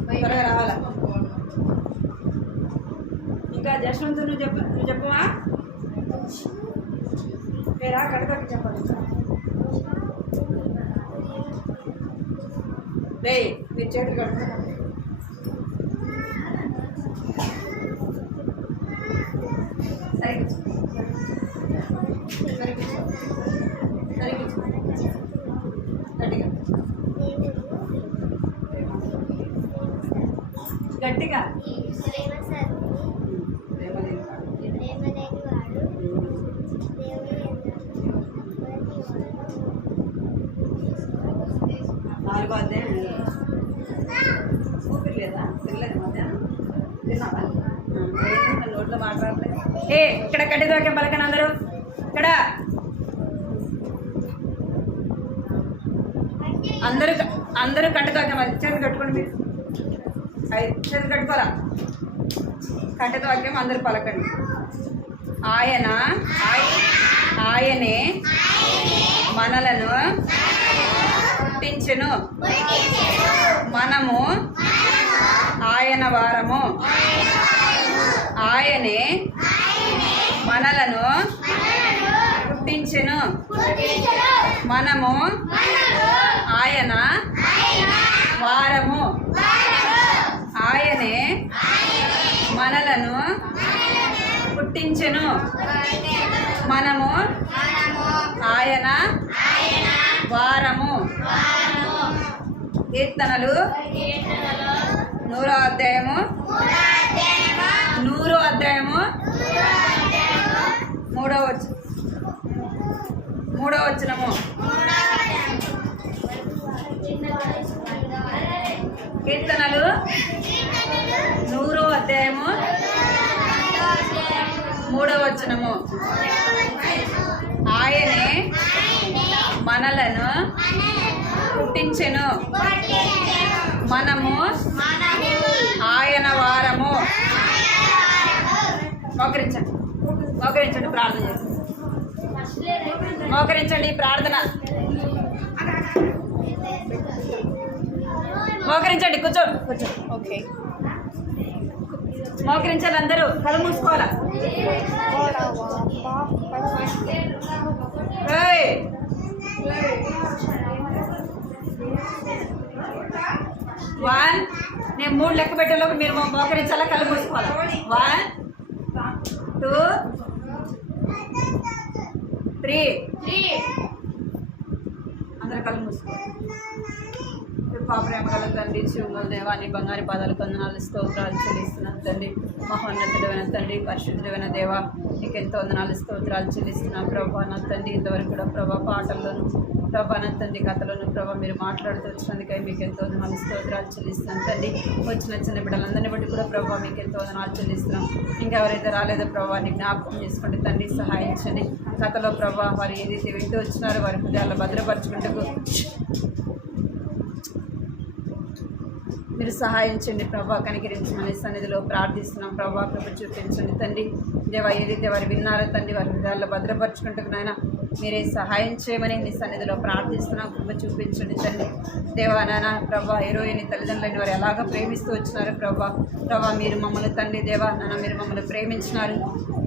త్వరగా రావాలా? ఇంకా జశ్వంత్ నువ్వు చెప్పవా? రా, కడతకి చెప్పాలి. రే, మీరు చేతులు కడుతున్నా. సరే గట్టిగా గట్టిగా. ప్రేమ లేనివాడు దేవుని 4వ అధ్యాయం. ఊపిరి లేదా? తినలేదు మధ్యాహ్నం? తిన్నావా? నోట్లో మాట్లాడలేదు. ఇక్కడ కట్టి దోకే పలకండి అందరూ. ఇక్కడ అందరూ కట్టి దోకే, చేతులు కట్టుకోండి. మీరు చేతులు కట్టుకోరా. కంటెతో వాక్యం అందరు పలకండి. ఆయనే మనలను పుట్టించెను, మనము ఆయన వారము. ఆయనే మనలను పుట్టించెను, మనము ఆయన వారము. ఆయనే మనలను పుట్టించెను, మనము ఆయన వారము. కీర్తనలు 100వ అధ్యాయము 3వ వచనము. కీర్తనలు 100వ అధ్యాయము 3వ వచనము. ఆయనే మనలను పుట్టించెను, మనము ఆయన వారము. మోకరించండి ప్రార్థన చేసి మోకరించండి. ప్రార్థన మోకరించండి. కూర్చో. ఓకే, మోకరించాలి అందరూ. కళ్ళు మూసుకోవాలా. వన్, నేను 3 లెక్క పెట్టేలోపు మీరు మోకరించాలా, కళ్ళు మూసుకోవాలా. 1 2 3. అందరు కళ్ళు మూసుకోవాలి. ప్రేమ గల తండ్రి, శివుల దేవాన్ని బంగారు పాదాలు వందనాలు స్తోత్రాలు చెల్లిస్తున్నాను తండ్రి. మహోన్నతుడైన తండ్రి, పరిశుద్ధుడైన దేవ, నీకు ఎంతో వందనాలు స్తోత్రాలు చెల్లిస్తున్నాను ప్రభా. నా తండ్రి ఇంతవరకు కూడా ప్రభా పాటల్లోనూ ప్రభా నా తండ్రి కథలోనూ ప్రభా మీరు మాట్లాడుతూ వచ్చినందుకై మీకు ఎంతో వందనాలు స్తోత్రాలు చెల్లిస్తున్నాను తండ్రి. వచ్చిన చిన్న బిడ్డలందరినీ బట్టి కూడా ప్రభా మీకు ఎంతో వందనాలు చెల్లిస్తున్నాం. ఇంకెవరైతే రాలేదో ప్రభా నీ జ్ఞాపకం చేసుకోండి తండ్రి, సహాయించండి. కథలో ప్రభా వారు ఏదైతే వింటూ వచ్చినారో వారి హృదయాల్లో భద్రపరచుకుంటూ మీరు సహాయించండి ప్రభా. కనికరించమని సన్నిధిలో ప్రార్థిస్తున్నాం ప్రభా. కృప చూపించండి తండ్రి. దేవా ఏదైతే వారు విన్నారో తండ్రి వారి హృదయాల్లో భద్రపరచుకుంటుకు నాయన మీరే సహాయం చేయమని నీ సన్నిధిలో ప్రార్థిస్తున్నాం. కృప చూపించండి తండ్రి. దేవా నాన్న ప్రభా హీరోయిని తల్లిదండ్రులని వారు ఎలాగ ప్రేమిస్తూ వచ్చినారు ప్రభా మీరు మమ్మల్ని తండ్రి దేవా నాన్న మీరు మమ్మల్ని ప్రేమించినారు.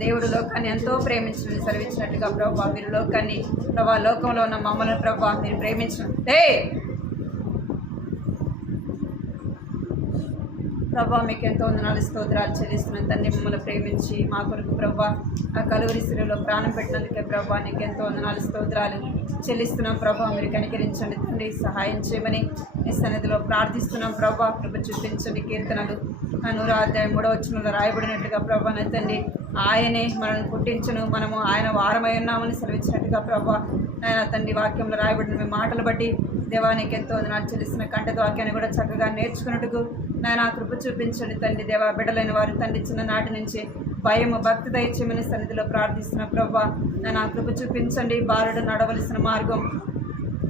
దేవుడు లోకాన్ని ఎంతో ప్రేమించమని సెలవిచ్చినట్టుగా ప్రభా మీరు లోకాన్ని ప్రభా లోకంలో ఉన్న మమ్మల్ని ప్రభా మీరు ప్రేమించిన ప్రభా మీకు ఎంతో వందనాలు స్తోత్రాలు చెల్లిస్తున్నాను తండ్రి. మమ్మల్ని ప్రేమించి మా కొరకు ప్రభా ఆ కలువరి శిలువలో ప్రాణం పెట్టినందుకే ప్రభా నీకు ఎంతో వందనాలు స్తోత్రాలు చెల్లిస్తున్నాం ప్రభా. మీరు కనికరించండి తండ్రి, సహాయం చేయమని మీ సన్నిధిలో ప్రార్థిస్తున్నాం ప్రభా. కృప చూపించండి. కీర్తనలు 100వ అధ్యాయం 3వ వచనంలో రాయబడినట్టుగా ప్రభా నా తండ్రి ఆయనే మనల్ని పుట్టించును, మనము ఆయన వారమై ఉన్నామని సెలవిచ్చినట్టుగా ప్రభా నాయన తండ్రి వాక్యంలో రాయబడిన మీ మాటలు బట్టి దేవానికి ఎంతో వందనాలు చెల్లిస్తున్న కంటతో వాక్యాన్ని కూడా చక్కగా నేర్చుకున్నట్టుకు నాయన కృప చూపించండి తండ్రి. దేవా బిడ్డలైన వారు తండ్రి చిన్ననాటి నుంచి భయము భక్తి దయచేయమని సన్నిధిలో ప్రార్థిస్తున్న ప్రభా నాయన కృప చూపించండి. బాలుడు నడవలసిన మార్గం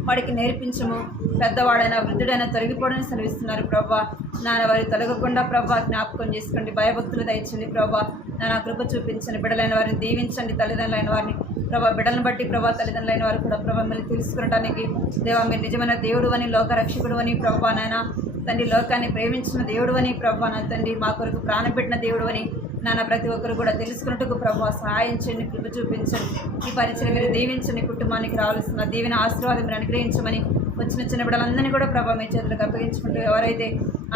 వాడికి నేర్పించము, పెద్దవాడైన వృద్ధుడైనా తొలగిపోవడం సెలవిస్తున్నారు ప్రభా. నాన్న వారి తొలగకుండా ప్రభా జ్ఞాపకం చేసుకోండి. భయభక్తులు దయచండి ప్రభా. నాన్న కృప చూపించండి. బిడ్డలైన వారిని దీవించండి. తల్లిదండ్రులైన వారిని ప్రభా బిడ్డలను బట్టి ప్రభా తల్లిదండ్రులైన వారు కూడా ప్రభా మిమ్మల్ని తెలుసుకోవడానికి దేవా మీరు నిజమైన దేవుడు అని లోకరక్షకుడు అని ప్రభా నాయన తండ్రి లోకాన్ని ప్రేమించిన దేవుడు అని ప్రభా నా తండ్రి మా కొరకు ప్రాణం పెట్టిన దేవుడు అని నాన్న ప్రతి ఒక్కరు కూడా తెలుసుకున్నట్టుకు ప్రభా సహాయం చేయండి. కృప చూపించండి. ఈ పరిచయం మీరు దీవించండి. కుటుంబానికి రావాల్సిన దీవెన ఆశీర్వాదం మీరు అనుగ్రహించమని వచ్చిన చిన్న బిడ్డలందరినీ కూడా ప్రభా మీ చేతులకు అప్పగించుకుంటూ ఎవరైతే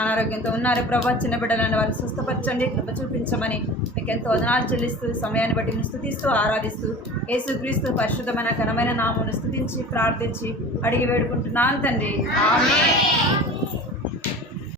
అనారోగ్యంతో ఉన్నారో ప్రభా చిన్న బిడ్డలను వారిని స్వస్థపరచండి. కృప చూపించమని మీకు ఎంతో వదనాలు చెల్లిస్తూ సమయాన్ని బట్టి స్తుతిస్తూ ఆరాధిస్తూ యేసుక్రీస్తు పరిశుద్ధమైన ఘనమైన నామమును స్తుతించి ప్రార్థించి అడిగి వేడుకుంటున్నాను తండ్రి. ఆమేన్.